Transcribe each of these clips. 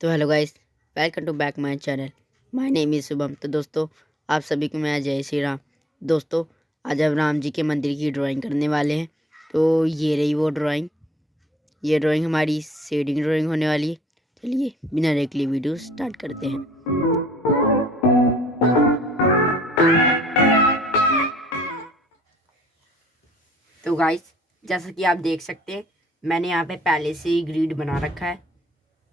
तो hello guys, welcome to back my channel. My name is Shubham. तो दोस्तों, आप सभी को मैं जय श्री राम। दोस्तों, आज हम राम जी के मंदिर की ड्राइंग करने वाले हैं। तो ये रही वो ड्राइंग। ये ड्राइंग हमारी शेडिंग ड्राइंग होने वाली है। चलिए बिना देर के लिए वीडियो स्टार्ट करते हैं। तो गाइस, जैसा कि आप देख सकते हैं, मैंने यहाँ पे पहले से ही ग्रिड बना रखा है।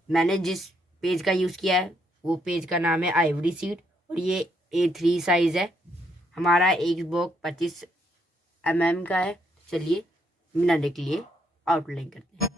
मैंने जिस पेज का यूज़ किया है वो पेज का नाम है आइवरी सीट और ये A3 साइज़ है। हमारा एक बॉक्स 25 mm का है। चलिए बिना देर के लिए आउटलाइन करते हैं।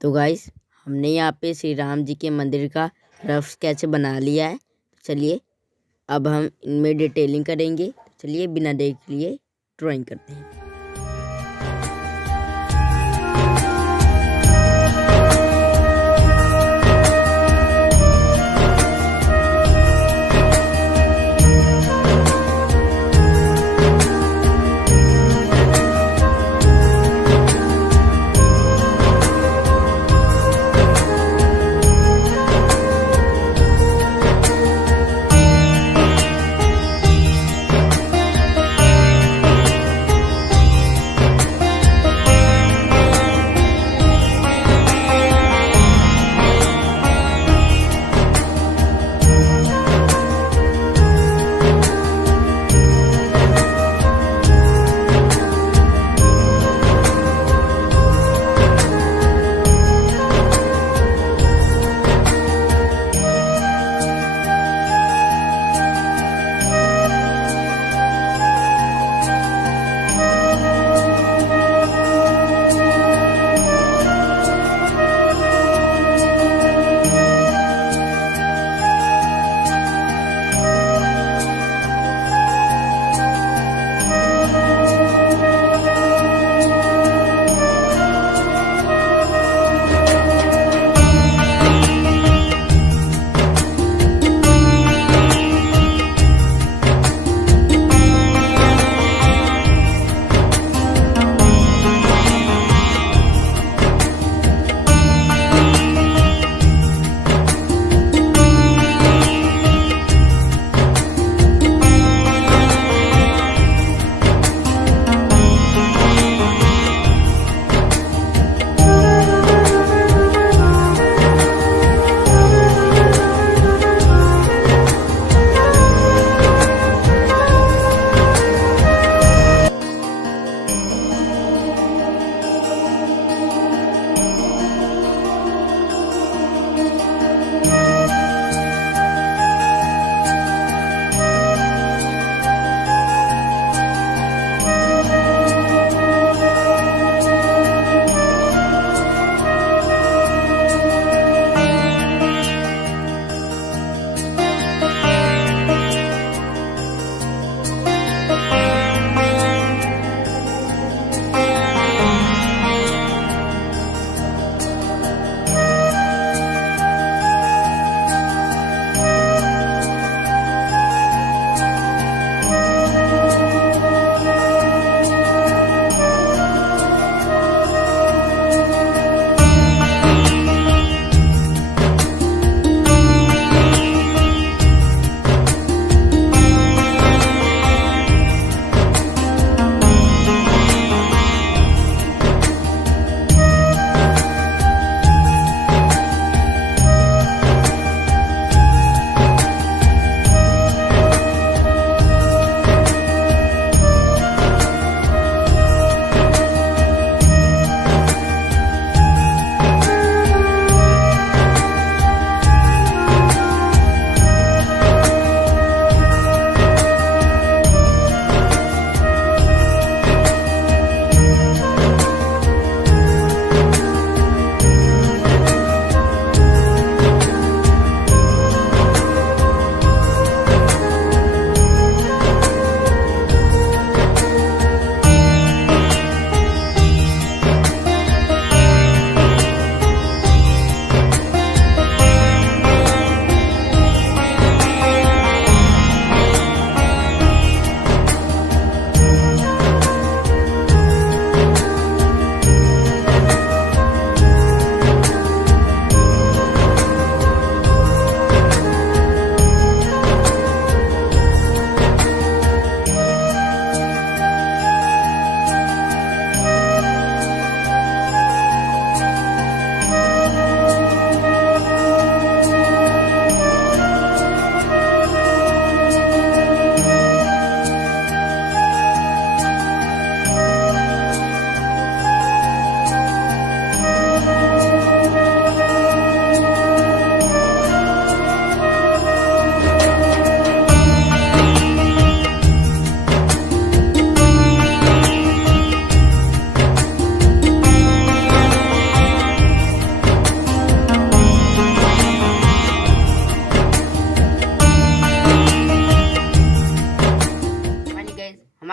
तो गाइस, हमने यहाँ पे श्री राम जी के मंदिर का रफ स्केच बना लिया है। चलिए अब हम इनमें डिटेलिंग करेंगे। चलिए बिना देर के लिए ड्राइंग करते हैं।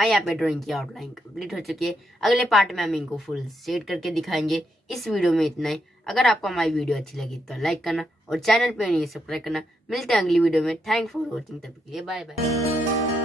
हमारे यहाँ पे ड्राइंग की आउटलाइन कंप्लीट हो चुकी है। अगले पार्ट में हम इनको फुल सेट करके दिखाएंगे। इस वीडियो में इतना ही। अगर आपको हमारी वीडियो अच्छी लगी तो लाइक करना और चैनल पे नहीं सब्सक्राइब करना। मिलते हैं अगली वीडियो में। थैंक फॉर वॉचिंग, तब के लिए बाय बाय।